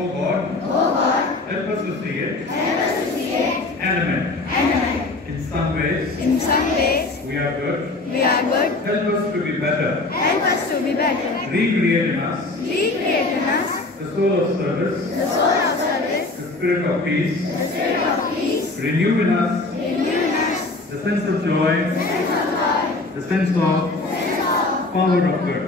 Oh God, help us to see it. Element. In some ways, we are good. Help us to be better. Recreate in us the soul of service, the spirit of peace. Renew in us the sense of joy, the sense of power of good.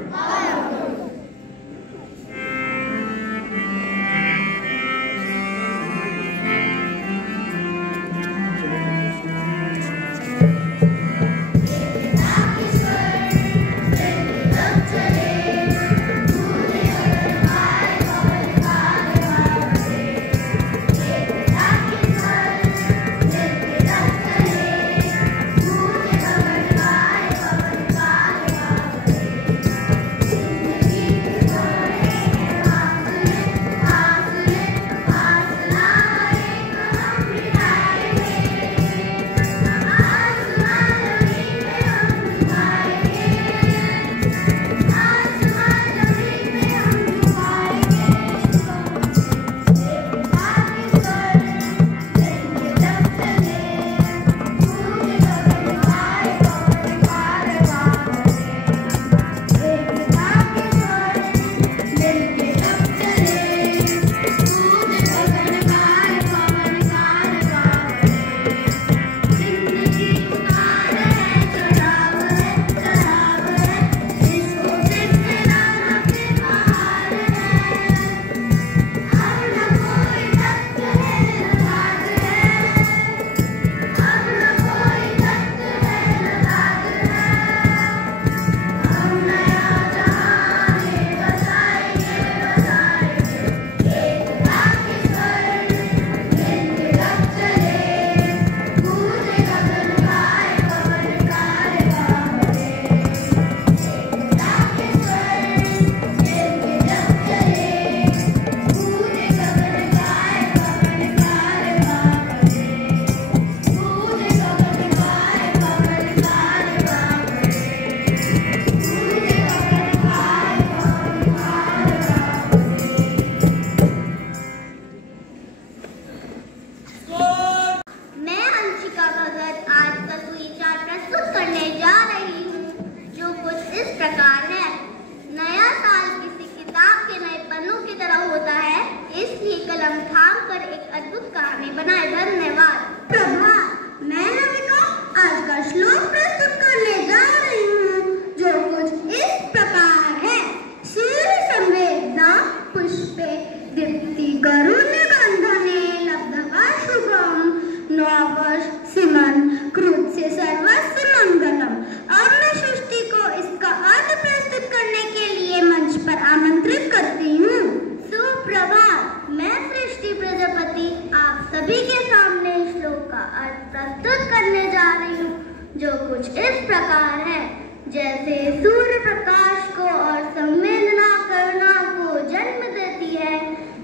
जैसे सूर्य प्रकाश को और संवेदना करुणा को जन्म देती है,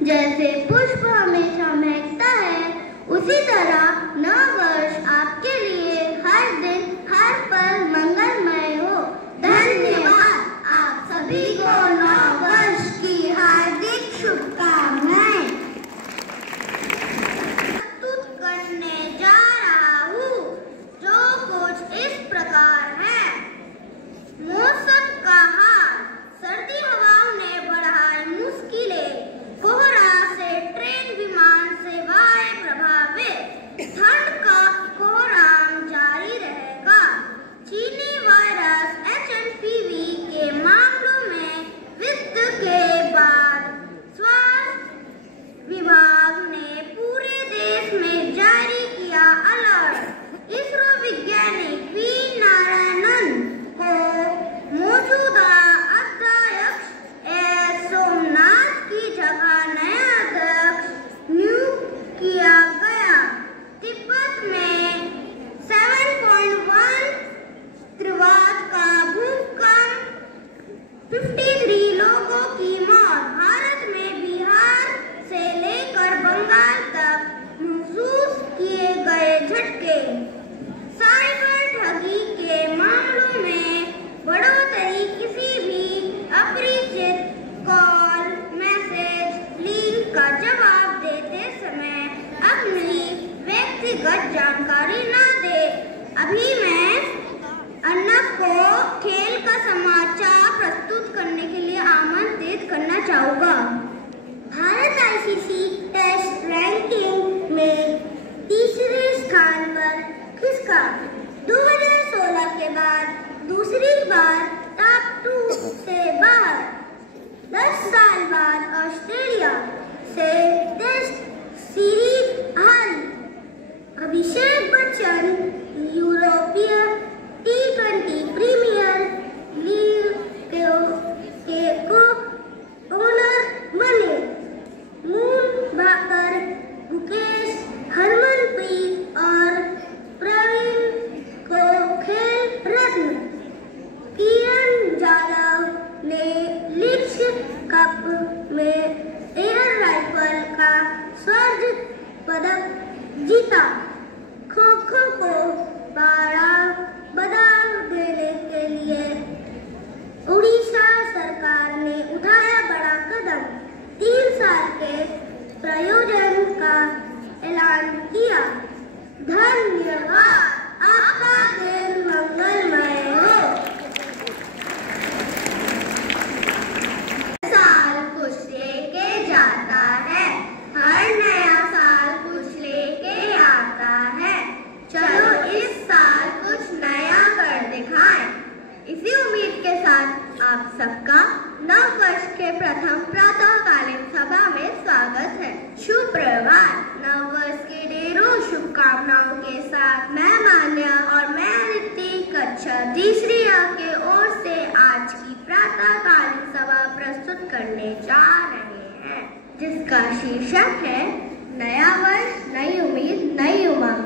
जैसे पुष्प हमेशा महकता है, उसी तरह नव वर्ष आपके लिए हर दिन हर पल मंगलमय हो। धन्यवाद। आप सभी को नव वर्ष की हार्दिक शुभकामनाएं। प्रस्तुत करने जा रहा हूँ जो कुछ इस प्रकार है। मौसम पदक जीता। खो-खो को बढ़ावा देने के लिए उड़ीसा सरकार ने उठाया बड़ा कदम। 3 साल के प्रयोजन का ऐलान किया। धन्यवाद। आपका दिन मंगलमय हो। साल कुछ लेके जाता है, हर नया साल कुछ लेके आता है। चलो इस साल कुछ नया कर दिखाएं। इसी उम्मीद के साथ आप सबका नव वर्ष के प्रथम प्रातःकालीन सभा में स्वागत है। शुभ प्रभात। नव वर्ष की ढेरों शुभकामनाओं के साथ मैं मान्या और मैं अदिति कक्षा तीसरी A के ओर से आज की प्रातःकालीन सभा प्रस्तुत करने जा रहे हैं, जिसका शीर्षक है नया वर्ष, नई उम्मीद, नई उमंग।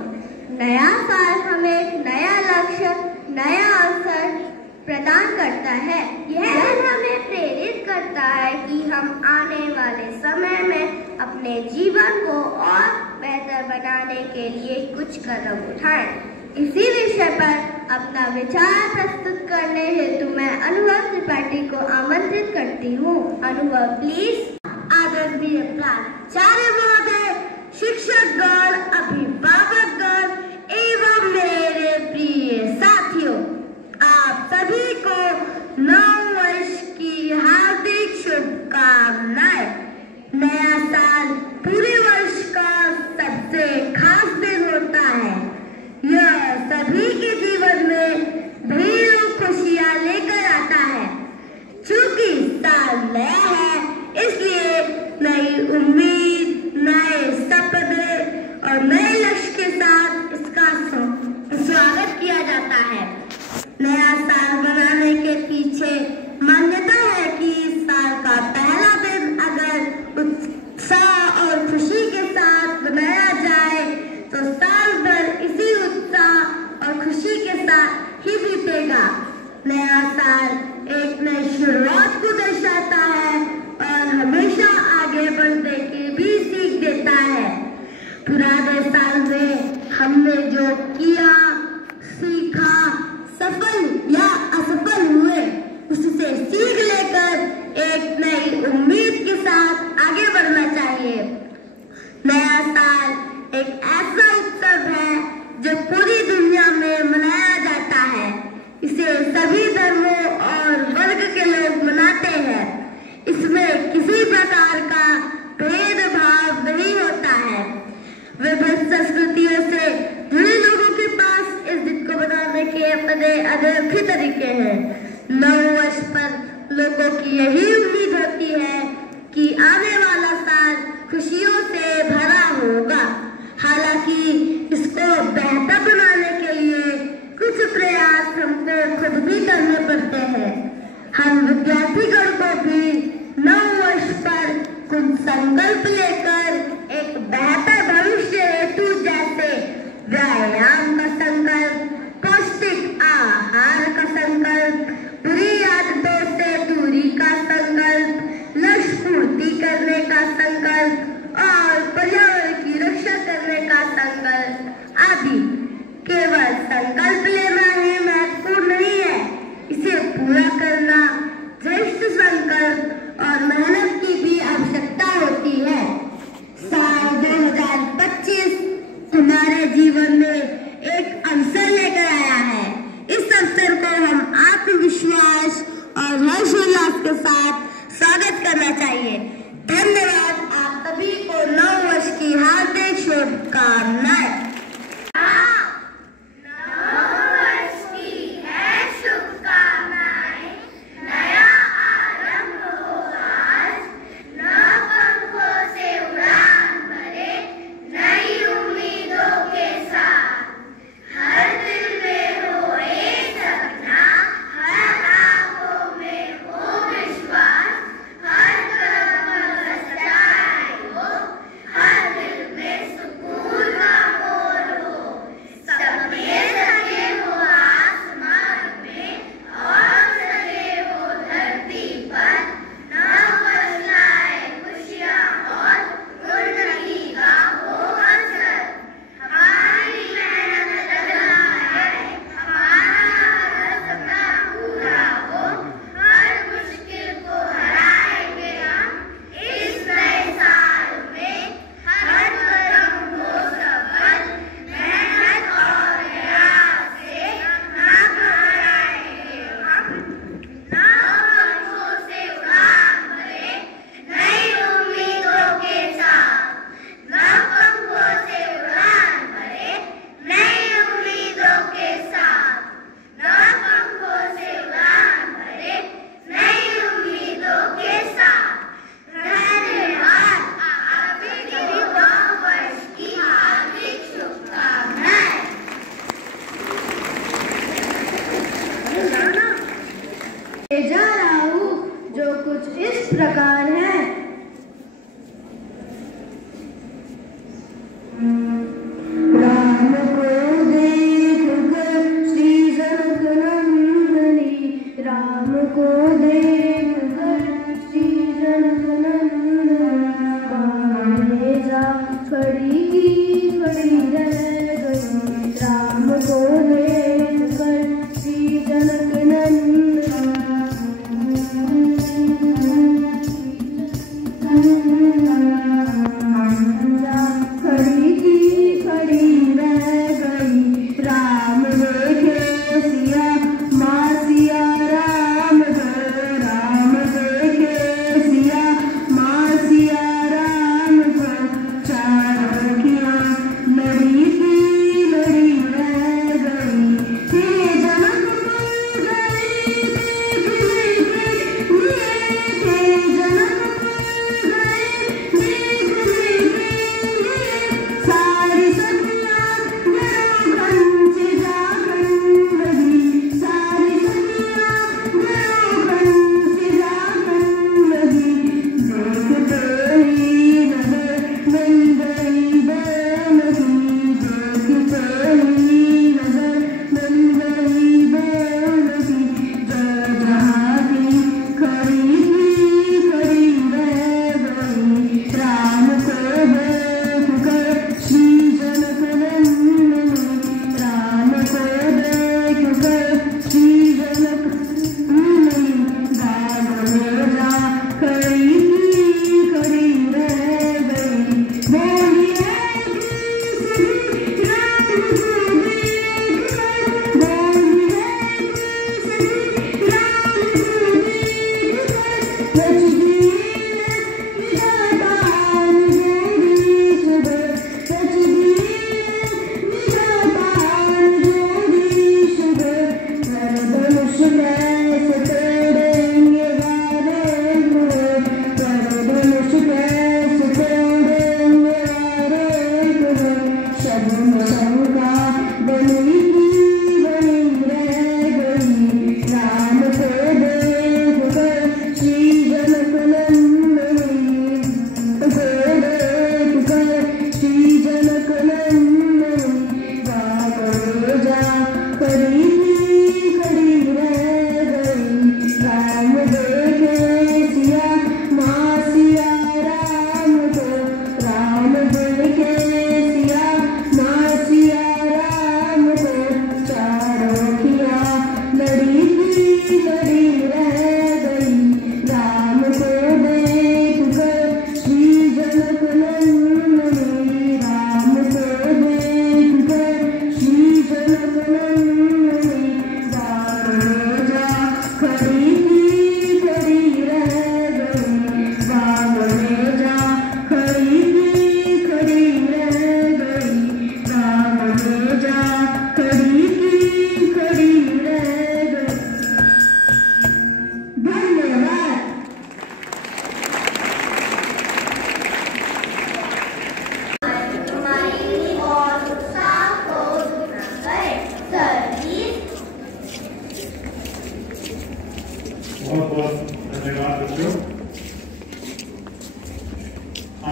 नया साल हमें एक नया लक्ष्य, नया अवसर प्रदान करता है। यह हमें प्रेरित करता है कि हम आने वाले समय में अपने जीवन को और बेहतर बनाने के लिए कुछ कदम उठाएं। इसी विषय पर अपना विचार प्रस्तुत करने हेतु मैं अनुभव त्रिपाठी को आमंत्रित करती हूँ। अनुभव प्लीज। आदरणीय प्राचार्य महोदय, शिक्षकगण, अभिभावकगण एवं मेरे प्रिय साथियों, आप सभी को नव वर्ष की हार्दिक शुभकामनाएं। नया साल पूरे वर्ष का सबसे खास दिन होता है। यह सभी के जीवन में ढेरों खुशियां लेकर आता है। चूंकि साल नया है, इसलिए नई उम्मीद, नए सपने और नए लक्ष्य के साथ इसका स्वागत किया जाता है। नया साल मनाने के पीछे मान्यता है कि इस साल का पहला दिन अगर उत्साह और खुशी के साथ मनाया जाए तो साल भर इसी उत्साह और खुशी के साथ ही बीतेगा। नया साल एक नई शुरुआत को दर्शाता है और हमेशा आगे बढ़ने की भी सीख देता है। पुराने साल में हमने जो किया, सीखा, सफल या असफल हुए, उससे सीख लेकर एक नई उम्मीद के साथ आगे बढ़ना चाहिए। नया साल एक ऐसा उत्सव है जो पूरी दुनिया में मनाया जाता है। इसे सभी धर्मों और वर्ग के लोग मनाते हैं। इसमें किसी प्रकार का भेदभाव नहीं होता है। विभिन्न संस्कृतियों से जुड़े लोगों के पास इस दिन को मनाने के अपने अनोखे तरीके हैं। नव वर्ष पर लोगों की यही उम्मीद होती है कि आने वाला साल खुशियों से भरा होगा। हालांकि इसको बेहतर बनाने के लिए कुछ प्रयास हमको खुद भी करने पड़ते हैं। हम विद्यार्थीगण को भी नव वर्ष पर कुछ संकल्प लेकर एक बेहतर भविष्य हेतु जैसे व्यायाम का संकल्प, पौष्टिक आहार का संकल्प, बुरी आदतों से दूरी का संकल्प, लक्ष्य पूर्ति करने का संकल्प और पर्यावरण की रक्षा करने का संकल्प आदि। केवल संकल्प लेना ही महत्वपूर्ण नहीं है, इसे पूरा करना दृढ़ संकल्प और मेहनत की भी आवश्यकता होती है। साल 2025 हमारे जीवन में एक अवसर लेकर आया है। इस अवसर को हम आत्मविश्वास और हर्षोल्लास के साथ स्वागत करना चाहिए। धन्यवाद। आप सभी को नव वर्ष की हार्दिक शुभकामनाएं।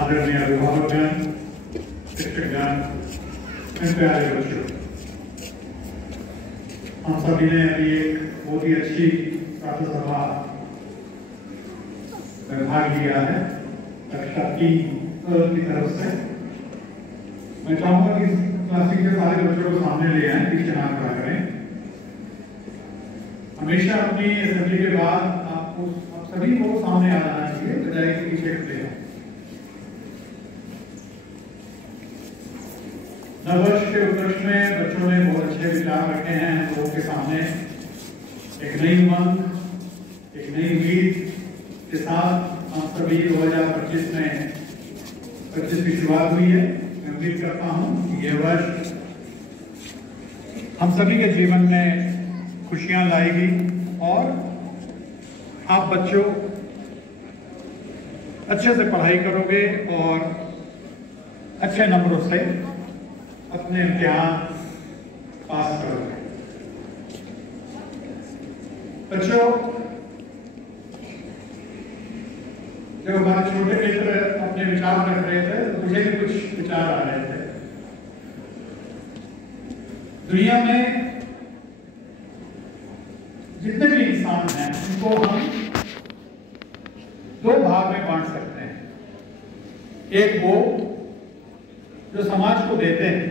आदरणीय अभिभावकगण, शिक्षकगण, प्यारे बच्चों, हम सभी ने अभी एक बहुत ही अच्छी प्रातः सभा में भाग लिया है कक्षा 3 की तरफ से। मैं चाहूंगा कि क्लासिक के सारे बच्चों को सामने ले आए, पीछे ना खड़ा करें। हमेशा अपनी असेंबली के बाद आप सभी को सामने आ जाना चाहिए, बजाय कि पीछे खड़े हैं। नववर्ष के उपलक्ष्य में बच्चों ने बहुत अच्छे विचार रखे हैं लोगों के सामने। एक नई उमंग, एक नई उम्मीद के साथ हम सभी 2025 में 25 की शुरुआत हुई है। मैं उम्मीद करता हूं कि यह वर्ष हम सभी के जीवन में खुशियां लाएगी और आप बच्चों अच्छे से पढ़ाई करोगे और अच्छे नंबरों से अपने इम्तिहान पास करोगे। बच्चों, जब हमारे छोटे मित्र अपने विचार रख रहे थे तो मुझे भी कुछ विचार आ रहे थे। दुनिया में जितने भी इंसान हैं उनको हम 2 भाग में बांट सकते हैं। एक वो जो समाज को देते हैं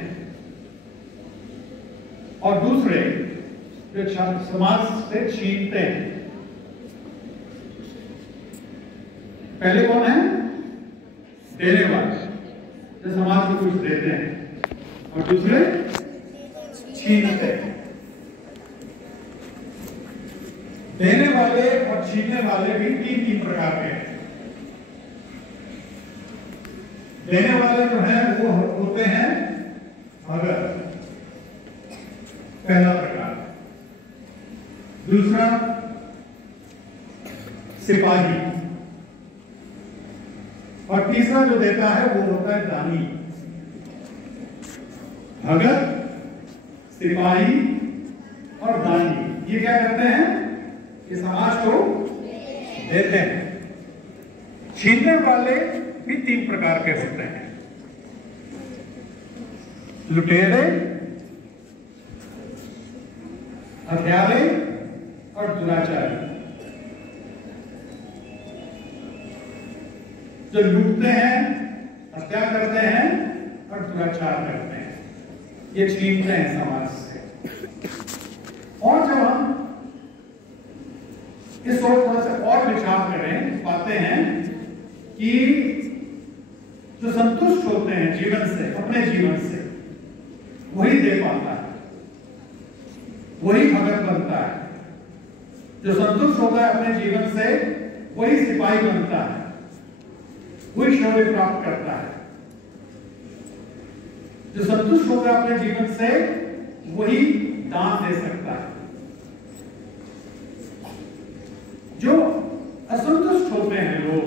और दूसरे जो समाज से छीनते हैं। पहले कौन है? देने वाले, जो समाज को कुछ देते हैं, और दूसरे छीनते हैं। देने वाले और छीनने वाले भी तीन प्रकार के हैं। देने वाले जो हैं वो होते हैं भगत, पहला प्रकार। दूसरा सिपाही, और तीसरा जो देता है वो होता है दानी। भगत, सिपाही और दानी, ये क्या करते हैं? ये समाज को देते हैं। छीनने वाले भी तीन प्रकार के होते हैं, लुटेरे, हत्यारे और दुराचारी। जो लूटते हैं, हत्या करते हैं और दुराचार करते हैं, ये छीनते हैं समाज से। और जब हम इस ओर थोड़ा सा और विचार करें, पाते हैं कि जो संतुष्ट होते हैं जीवन से, अपने जीवन से, वही दे पाता है, वही भगत बनता है। जो संतुष्ट होता है अपने जीवन से, वही सिपाही बनता है, वही शौर्य प्राप्त करता है। जो संतुष्ट होता है अपने जीवन से, वही दान दे सकता है। जो असंतुष्ट होते हैं लोग,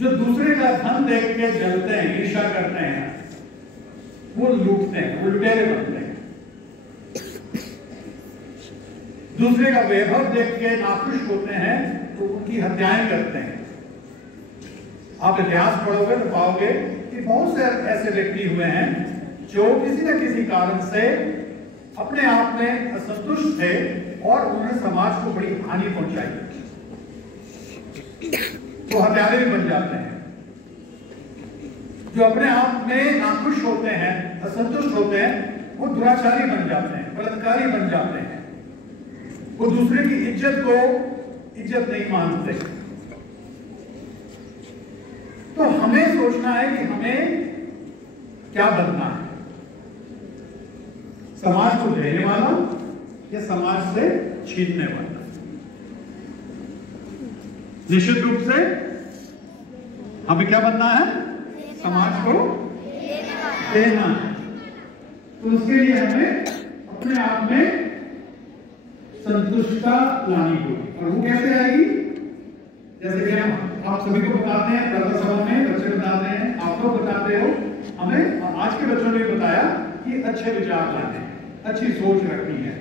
जो दूसरे का धन देख के जलते हैं, ईर्ष्या करते हैं, वो लूटते हैं, वो लुटेरे बनते हैं। दूसरे का वैभव देख के नाखुश होते हैं तो उनकी हत्याएं करते हैं। आप इतिहास पढ़ोगे तो पाओगे कि बहुत से ऐसे व्यक्ति हुए हैं जो किसी न किसी कारण से अपने आप में असंतुष्ट थे और उन्होंने समाज को बड़ी हानि पहुंचाई, तो हत्यारे भी बन जाते हैं। जो अपने आप में नाखुश होते हैं, असंतुष्ट होते हैं, वो दुराचारी बन जाते हैं, बलात्कारी बन जाते हैं, वो दूसरे की इज्जत को इज्जत नहीं मानते। तो हमें सोचना है कि हमें क्या बनना है, समाज को देने वाला या समाज से छीनने वाला। निश्चित रूप से हमें क्या बनना है? समाज को देना है। तो उसके लिए हमें अपने आप में संतुष्टता लानी होगी। और वो कैसे आएगी? जैसे कि हम आप सभी को बताते हैं, प्रातः सभा में बच्चे बताते हैं, आप लोग बताते हो, हमें आज के बच्चों ने बताया कि अच्छे विचार लाने हैं, अच्छी सोच रखनी है।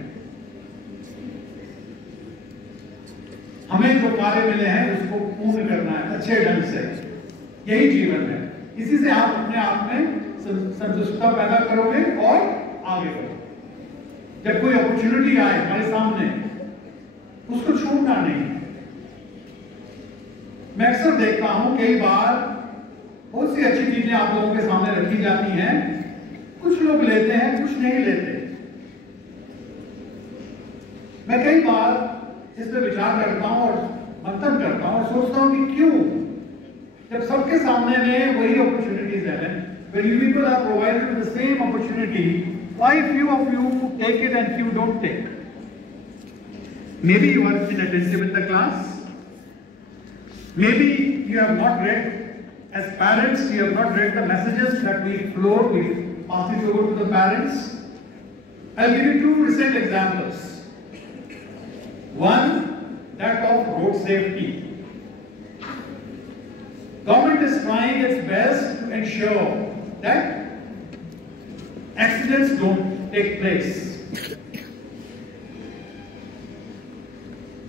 हमें जो कार्य मिले हैं उसको पूर्ण करना है अच्छे ढंग से, यही जीवन है। इसी से आप अपने आप में संतुष्टता पैदा करोगे और आगे बढ़ोगे। जब कोई अपॉर्चुनिटी आए हमारे सामने, उसको छूटना नहीं। मैं अक्सर देखता हूं, कई बार बहुत सी अच्छी चीजें आप लोगों के सामने रखी जाती हैं, कुछ लोग लेते हैं, कुछ नहीं लेते। मैं कई बार इस पर विचार करता हूं और मंथन करता हूं और सोचता हूं कि क्यों, जब सबके सामने में वही अपॉर्चुनिटीज हैं, when you people are provided with the same opportunity, why few of you take it and few don't take? Maybe you are inattentive in the class. Maybe you have not read, as parents, you have not read the messages that we float, we pass it over to the parents. I'll give you two recent examples. One, that of road safety. Government is trying its best to ensure that accidents don't take place.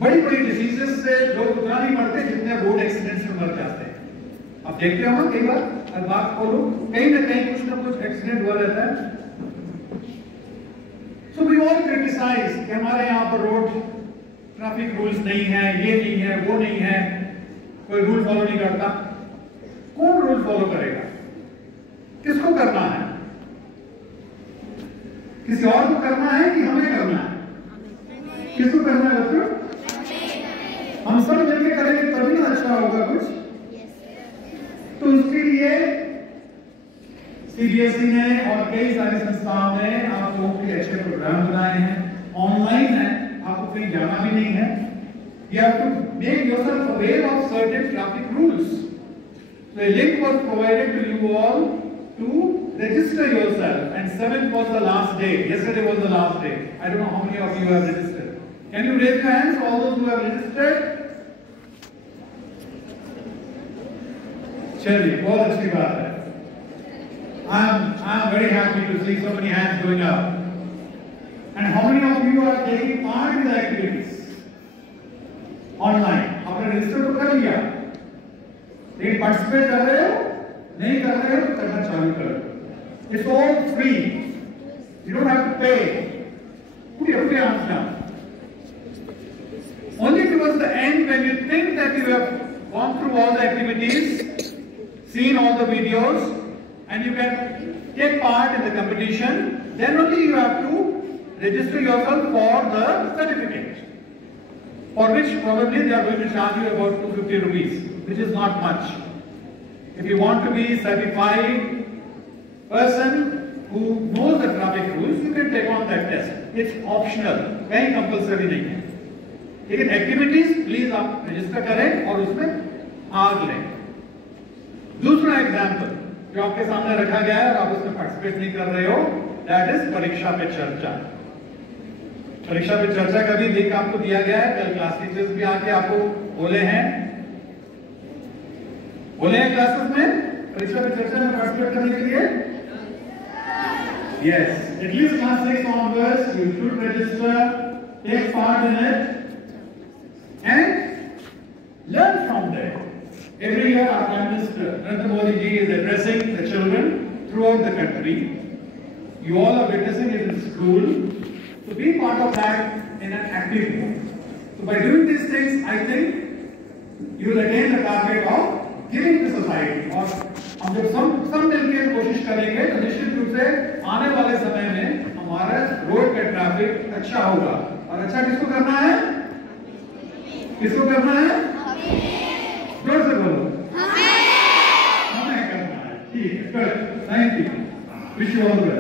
बड़ी बड़ी diseases से लोग उतना नहीं मरते जितने road accidents में मर जाते हैं। आप देखते हो कई बार, हर बात खोलो, कहीं ना कहीं कुछ ना कुछ एक्सीडेंट हुआ रहता है। So we all criticize कि हमारे यहाँ पर रोड ट्रैफिक रूल्स नहीं है, ये नहीं है, वो नहीं है, कोई रूल फॉलो नहीं करता। कौन रूल फॉलो करेगा? किसको करना है? किसी और को करना है कि हमें करना है? किसको करना है बच्चों? हम सब मिलकर करेंगे तभी ना अच्छा रहा होगा कुछ, तो उसके लिए सीबीएसई ने और कई सारी संस्थाओं ने आप लोगों के अच्छे प्रोग्राम बनाए हैं, ऑनलाइन है, आपको कहीं जाना भी नहीं है. You have to make yourself aware of certain traffic rules. So a link was provided to you all to register yourself, and 7th was the last day. Yesterday was the last day. I don't know how many of you have registered. Can you raise your hands, all those who have registered? चलिए, बहुत अच्छी बात है. I'm very happy to see so many hands going up. And how many of you are taking part in the activities? Online. आपने register तो कर लिया, लेकिन पार्टिसिपेट कर रहे हो? नहीं कर रहे हो तो करना चालू करो. It's all free. You don't have to pay. Put your hands down. Only towards the end, when you think that you have gone through all the activities, seen all the videos, and you can take part in the competition, then only you have to register yourself for the certificate, for which probably they are going to charge you about 250 rupees, which is not much. If you want to be certified person who knows the traffic rules, you can take on that test. It's optional, कहीं compulsory नहीं है. लेकिन activities please आप register करें और उसमें भाग लें. दूसरा एग्जाम्पल जो आपके सामने रखा गया है और आप उसमें पार्टिसिपेट नहीं कर रहे हो, that is परीक्षा पे चर्चा. परीक्षा पे चर्चा का भी लिंक आपको दिया गया है. कल क्लास टीचर्स भी आके आपको बोले हैं क्लासेस में परीक्षा पे चर्चा में पार्टिसिपेट करने के लिए. Yes, at least class 6 onwards you should register, take part in it and learn from there. Every year our Prime Minister Narendra Modi ji is addressing the children throughout the country. You all are witnessing it in school. So be part of that in an active mode. So by doing these things, I think you will attain the target of giving to society. और हम जब सब मिलकर कोशिश करेंगे तो निश्चित रूप से आने वाले समय में हमारा रोड का ट्रैफिक अच्छा होगा. और अच्छा किसको करना है? किसको करना है? जोर से बोलो. हमें करना है. ठीक है, thank you. Wish you all the best.